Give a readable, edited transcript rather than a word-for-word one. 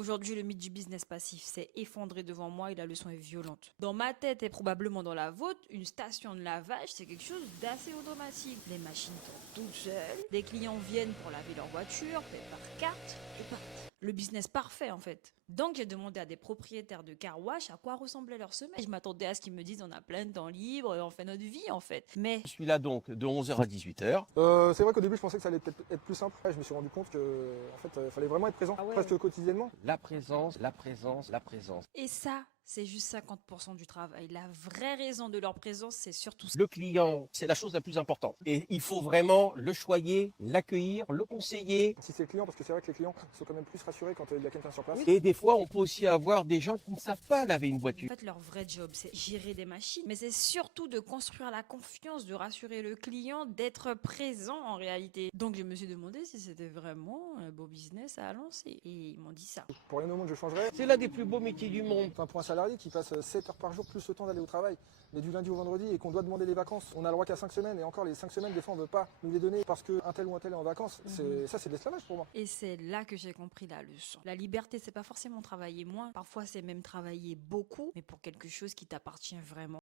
Aujourd'hui, le mythe du business passif s'est effondré devant moi et la leçon est violente. Dans ma tête et probablement dans la vôtre, une station de lavage, c'est quelque chose d'assez automatique. Les machines tournent toutes seules, des clients viennent pour laver leur voiture, paient par carte et partent. Le business parfait en fait. Donc j'ai demandé à des propriétaires de car wash à quoi ressemblait leur semaine. Je m'attendais à ce qu'ils me disent on a plein de temps libre, on fait notre vie en fait. Mais Je suis là donc de 11h à 18h. C'est vrai qu'au début, je pensais que ça allait peut-être être plus simple. Je me suis rendu compte que, en fait, fallait vraiment être présent, Ah ouais. presque quotidiennement. La présence, la présence, la présence. et ça, c'est juste 50% du travail. La vraie raison de leur présence, c'est surtout ça. Le client, c'est la chose la plus importante. Et il faut vraiment le choyer, l'accueillir, le conseiller. Si c'est le client, parce que c'est vrai que les clients sont quand même plus rassurés quand il y a quelqu'un sur place. Et des fois, on peut aussi avoir des gens qui ne savent pas laver une En voiture. fait, leur vrai job, c'est gérer des machines, mais c'est surtout de construire la confiance, de rassurer le client, d'être présent en réalité. Donc, je me suis demandé si c'était vraiment un beau business à lancer. Et ils m'ont dit ça. Pour rien au monde, je changerais. C'est l'un des plus beaux métiers du monde. Enfin, pour un salarié qui passe 7 heures par jour plus le temps d'aller au travail, mais du lundi au vendredi et qu'on doit demander les vacances, on a le droit qu'à 5 semaines et encore les 5 semaines, des fois on ne veut pas nous les donner parce qu'un tel ou un tel est en vacances. Ça, c'est de l'esclavage pour moi. Et c'est là que j'ai compris la leçon. La liberté, c'est pas forcément travailler moins. Parfois, c'est même travailler beaucoup, mais pour quelque chose qui t'appartient vraiment.